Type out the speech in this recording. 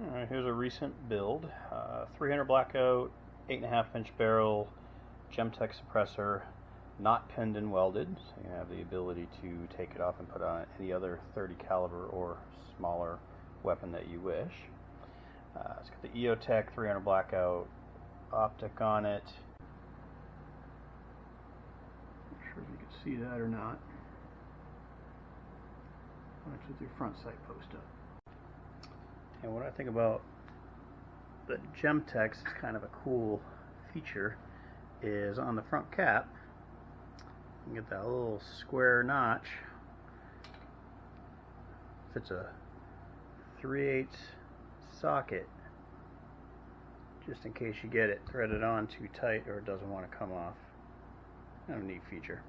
Alright, here's a recent build. 300 Blackout, 8.5-inch barrel, Gemtech Suppressor, not pinned and welded, so you have the ability to take it off and put on any other .30 caliber or smaller weapon that you wish. It's got the EOTech 300 Blackout optic on it. Not sure if you can see that or not. That's with your front sight post up. And what I think about the Gemtech's is kind of a cool feature is on the front cap you can get that little square notch. Fits a 3/8 socket just in case you get it threaded on too tight or it doesn't want to come off. Kind of a neat feature.